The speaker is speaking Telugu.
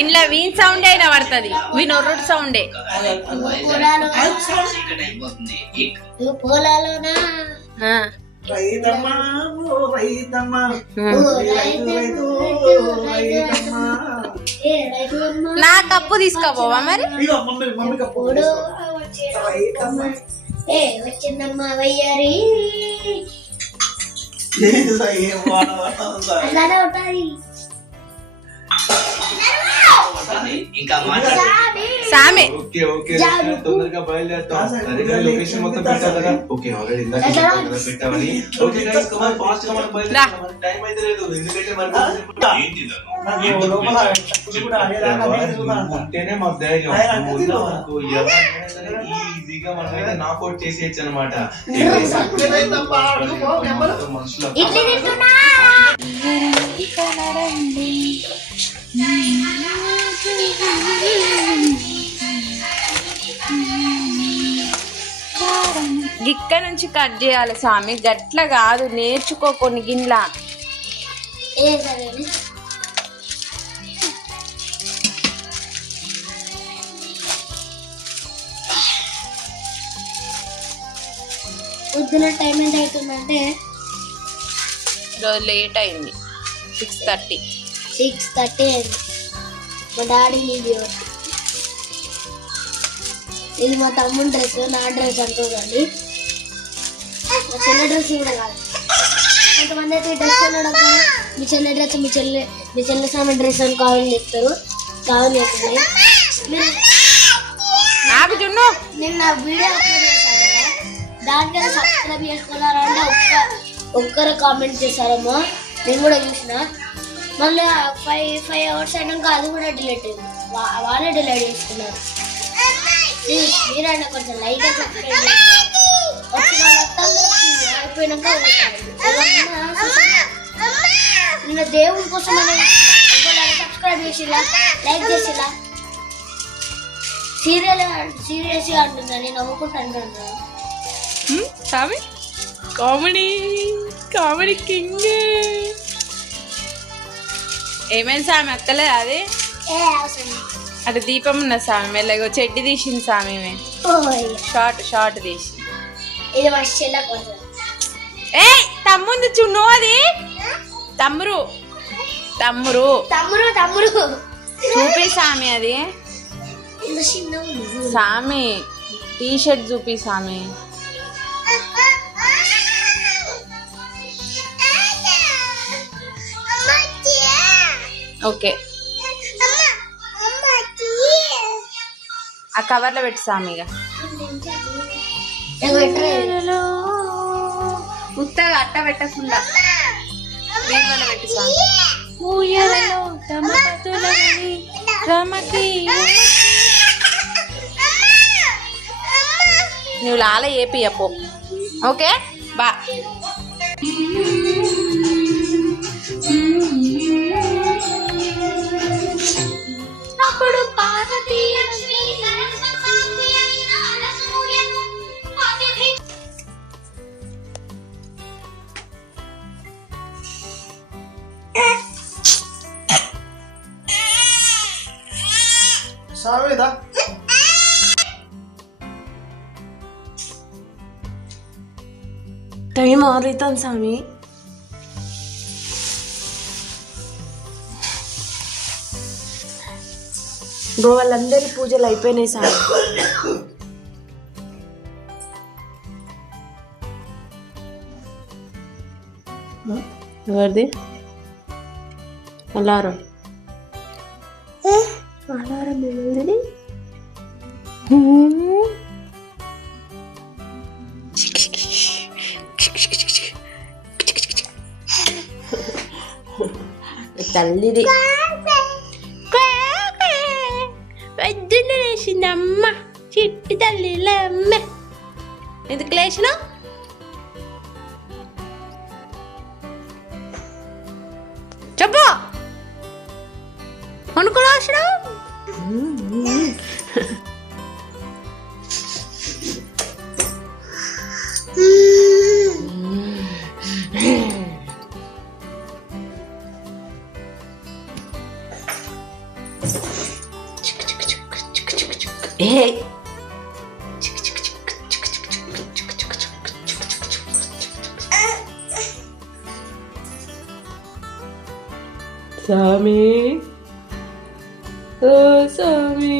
ఇంట్లో వీన్ సౌండ్ అయినా పడుతుంది, వీన్ ఒర్రుడు సౌండే. నా కప్పు తీసుకోపోవా మరి? వచ్చిందమ్మా వయ్యారి సామే తొందరగా బయలుదేరుతాం. లొకేషన్ మొత్తం పెట్టాలి కదా. ఓకే ఆల్రెడీ ఇందాక పెట్టామని. Okay guys come on fast గా మనం బయలుదేరాం. టైం అయితే లేదు, ఎందుకంటే ఉంటేనే మాకు ధైర్యం. ఈజీగా మనమైతే నాకౌట్ చేసేయచ్చు అనమాట. మనుషులు గిక్క నుంచి కట్ చేయాలి స్వామి, గట్ల కాదు, నేర్చుకో కొన్ని గిన్నెల. పొద్దున టైం ఎంత అవుతుందంటే లేట్ అయింది, 6:30 అయింది. మా డాడీ ఇది మా తమ్ముడు డ్రెస్, నా డ్రెస్ అనుకోకండి, మా చెల్లె డ్రెస్ కూడా కాదు. కొంతమంది అయితే డ్రెస్ అనడం మీ చెల్లె డ్రెస్, మీ చెల్లె సామె డ్రెస్ అని కావాలి చెప్తారు. కావాలి చెప్తుంది. నేను నా వీడియో అప్లోడ్ చేశాను కదా, దానికైనా సబ్స్క్రైబ్ చేసుకున్నారంటే ఒక్కరు కామెంట్ చేశారమ్మా. నేను కూడా చూసిన. మళ్ళీ 5 hours అయినాక అది కూడా డిలీట్ అయింది, వాళ్ళే డిలీట్ చేసుకున్నారు. మీరైనా కొంచెం లైక్ సబ్స్క్రైబ్ అయిపోయినాక నిన్న దేవుడి కోసం సబ్స్క్రైబ్ చేసిలా, లైక్ చేసిలా. సీరియస్గా అంటున్నా, నేను నవ్వుకుంటాను. Comedy comedy king. ఏమైంది సామి అత్తలే అది? అటు దీపం ఉన్న సామి మెల్లగా చెడ్డి తీసింది సామి, షార్ట్ తీసి. ఇది మా చెల్ల కొంచెం ఏ తమ్ముంది చున్ను, అది తమ్మురు తమ్మురు తమ్ముడు తమ్ముడు చూపి సామి, అది సామి టీషర్ట్ చూపి సామి. ఓకే ఆ కవర్లో పెట్టు సామిగా, ఉత్తగా అట్ట పెట్టకుండా దీనివల్ల పెట్టు సామి. నువ్వు లాల ఏపీ అప్పు. ఓకే బా. అప్పుడు సావేదా టైం ఆరుతాను స్వామి. వాళ్ళందరి పూజలు అయిపోయినాయి స్వామి. ఎవరిది అలారం? అలారం ఎవరిది? తల్లిది పొద్దున్న లేచిందమ్మ, చిట్టి తల్లిలమ్మ. ఎందుకు లేచిన? చెప్పు, అనుకుని వచ్చిన ఏ సామి ఓ సామి